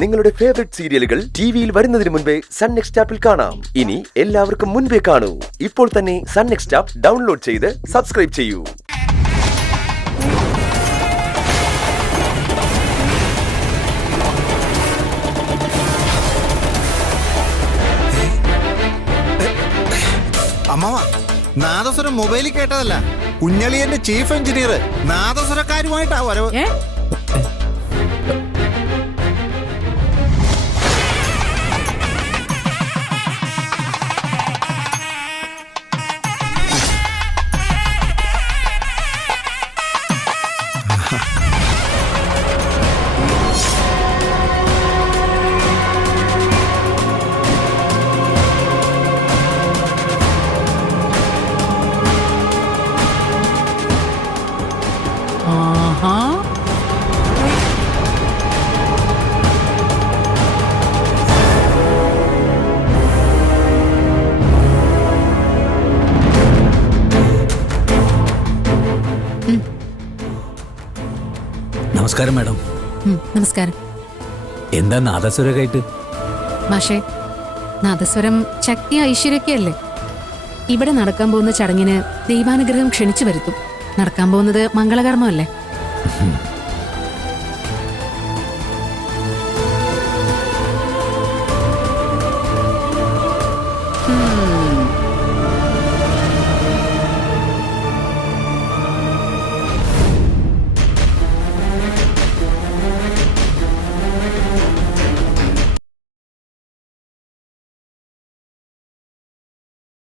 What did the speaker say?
നിങ്ങളുടെ ഫേവറേറ്റ് സീരിയലുകൾ ടിവിയിൽ വരുന്നതിന് മുൻപേ സൺ നെക്സ്റ്റ് ആപ്പിൽ കാണാം. ഇനി എല്ലാവർക്കും മുൻപേ കാണൂ. ഇപ്പോൾ തന്നെ സൺ നെക്സ്റ്റ് ആപ്പ് ഡൗൺലോഡ് ചെയ്ത് സബ്സ്ക്രൈബ് ചെയ്യൂ. അമ്മ നാദസ്വരം മൊബൈലിൽ കേട്ടതല്ല, കുഞ്ഞളിയന്റെ ചീഫ് എഞ്ചിനീയർ നാദസ്വരക്കാരുമായിട്ടാ വരവ്. നമസ്കാരം മാഡം. നമസ്കാരം. എന്താ നാദസ്വരമായിട്ട്? മാഷേ, നാദസ്വരം ശക്തി ഐശ്വര്യൊക്കെയല്ലേ. ഇവിടെ നടക്കാൻ പോകുന്ന ചടങ്ങിന് ദൈവാനുഗ്രഹം ക്ഷണിച്ചു വരുത്തും. നടക്കാൻ പോകുന്നത് മംഗളകർമ്മമല്ലേ.